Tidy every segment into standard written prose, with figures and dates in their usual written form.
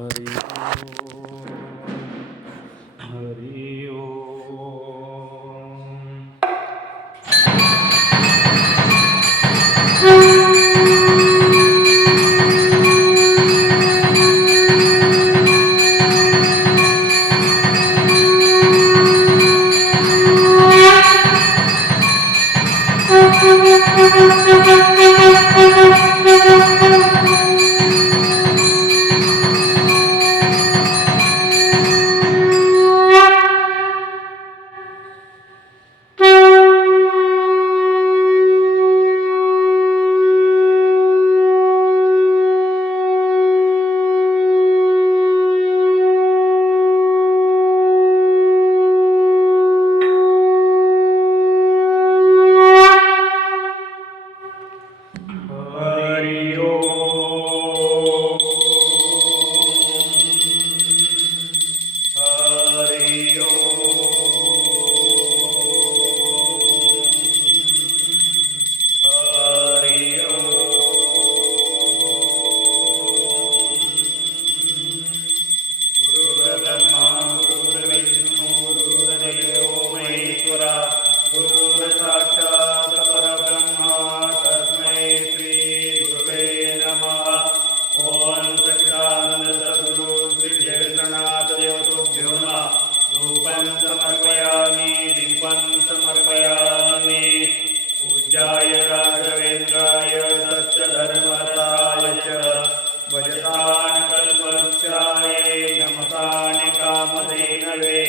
हरि ओम हरि ओम हरि ओम हरि हरि गुरुर्ब्रह्मा गुरुर्विष्णु गुरुर्देवो महेश्वरा गुरुर्साक्षात् परब्रह्मा तस्मै श्री गुरुवे नमः। ओम सच्चिदानंद सद्गुरु श्री जगन्नाथ देवतुभ्यो नमः। धूपं समर्पयामि दीपं समर्पयामि पूज्याय राघवेन्द्राय सत्यधर्मरताय च भजतां कल्पवृक्षाय नमतां कामधेनवे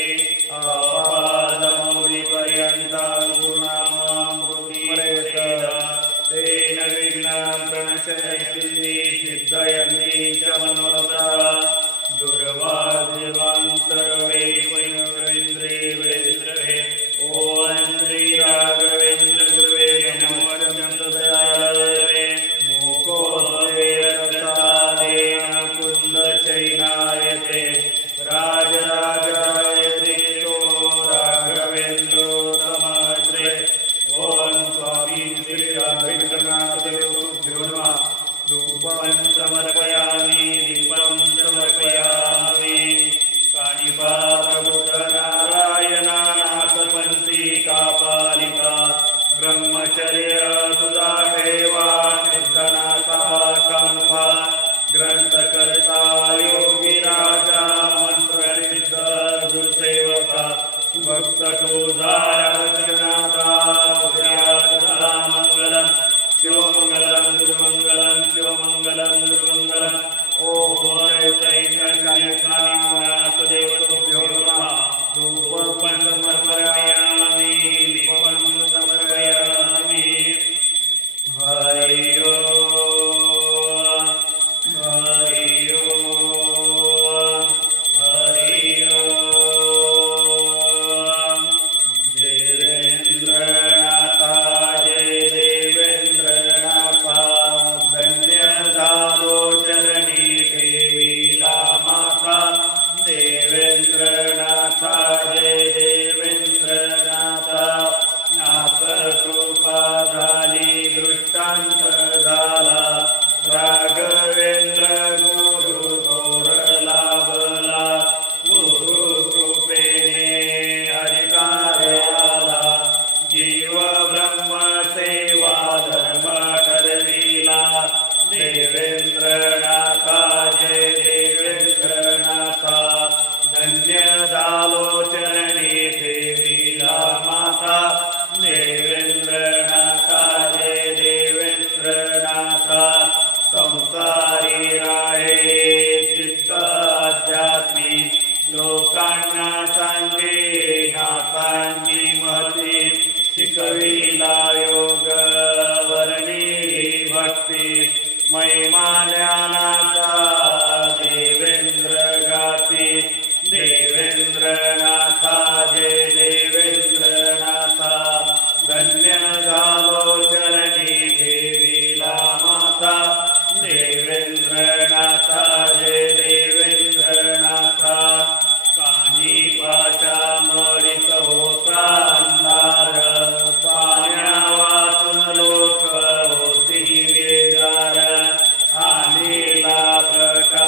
आपादमौलिपर्यन्तं गुरुनामामृतिमरेत तेन विघ्नाः प्रणश्यन्ति सिद्धयन्ति च मनोरथाः दुर्वादिवान्तरवे वैन्द्रेन्द्रे ॐ श्री राघवेन्द्र गुरुवे नमो दयालवे मूकोदयरसादेन कुन्दचैनायते राजराजायते तो राघवेन्द्रो समग्रे। ॐ स्वामी श्री राघवेन्द्रनाथ देवतुभ्यो नमः। धूपं समर्पयामि दीपं समर्पयामि कानिपाप्रबुद्धनारायणानाथपन्थी कापालिका ब्रह्मचर्य सुधासेवा सिद्धनाथः कान्फा ग्रंथकर्ता योगिराजा मंत्रसिद्ध गुरुसेवका भक्तकोदारवचनाथा पुर्यात्तदा मंगलम् शिवमंगलं गुरुमंगलं शिवमंगलं गुरुमंगलं। ओम चैतन्यनाथ देवतुभ्यो नमः। धूपं समर्पयामि दीपं समर्पयामि हरि ओम हरि ओम हरि ओम। देवेन्द्रनाथाय देवेन्द्रनाथा धन्यदालोचरणी देवी माता देवेन्द्रनाथा जय देवेन्द्रनाथा नाथ कृपा झाली दृष्टांत झाला राघवेंद्र गुरु थोरला बला गुरु कृपेने अधिकारे आला जीव ब्रह्म सेवा धर्म ठरविला देवेन्द्रनाथा जय देवेन्द्रनाथा धन्य दालोचरणी देवीला माता देवेन्द्रनाथा जय देवेन्द्रनाथा संसारी राहे चित्ताध्यात्मी लोकांना सांगे नाथांची महती शिकविला योग वर्णिली भक्ती महिमान्यानाचा देवेंद्र गाती देवेन्द्रनाथा जय देवेन्द्रनाथा धन्य दालोचरणी देवीला माता देवेन्द्रनाथा जय देवेन्द्रनाथा कानिपाच्या मळीत होता अंधार पाण्या वाचून लोक होती वेगार आलेला प्रकाश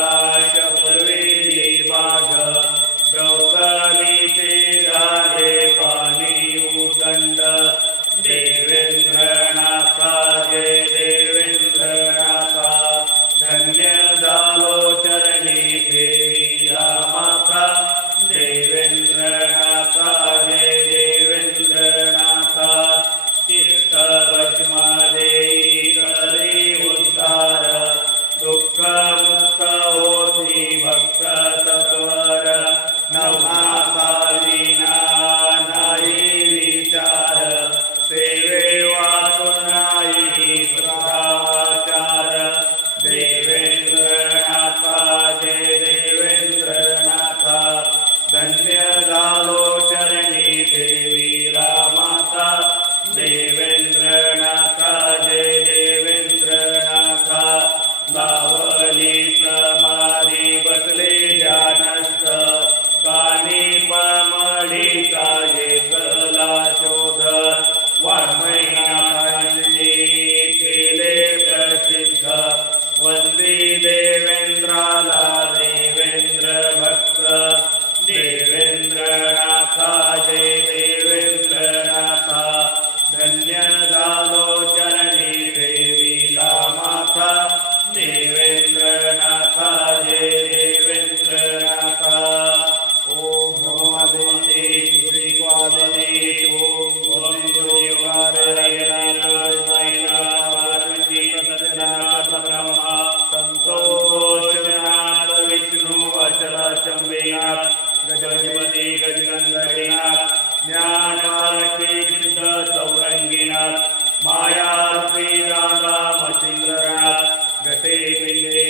गजाननाथ ज्ञानपालके सिद्ध चौरंगीनाथ मायारूपी राधा मचिंद्रनाथ घटे पिंडे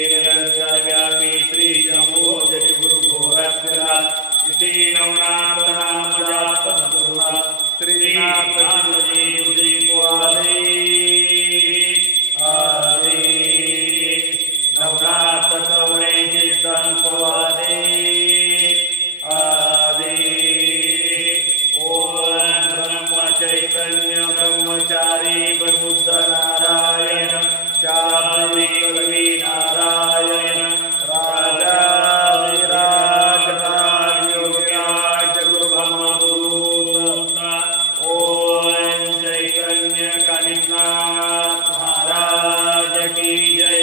व्यापी श्री शंभो जय गुरु घोरस्यनाथ इति नवनाथ नाम जाप संपूर्ण श्रीनाथ जी उदय आदि नवनाथ चौरे सिद्धांत आदि ओम ब्रह्म चैतन्य ब्रह्मचारी प्रबुद्ध नारायण शाबरी कवि नारायण राजा विराज राजयोग्याज गुरु ब्रह्मभूत ओम चैतन्य कानिनाथ महाराज की जय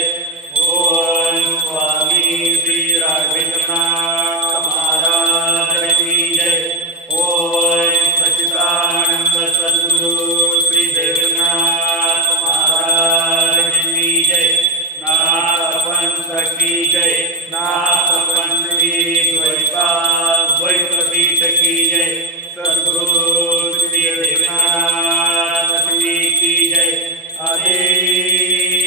ओम स्वामी श्री राघवेंद्रनाथ महाराज की जय ओम सच्चिदानंद सद्गुरु श्री देवनाथ महाराज की जय नाथ पंथ की जय नाथ पंथ की द्वैत पीठ की जय सद्गुरु श्री देवनाथ की जय आदि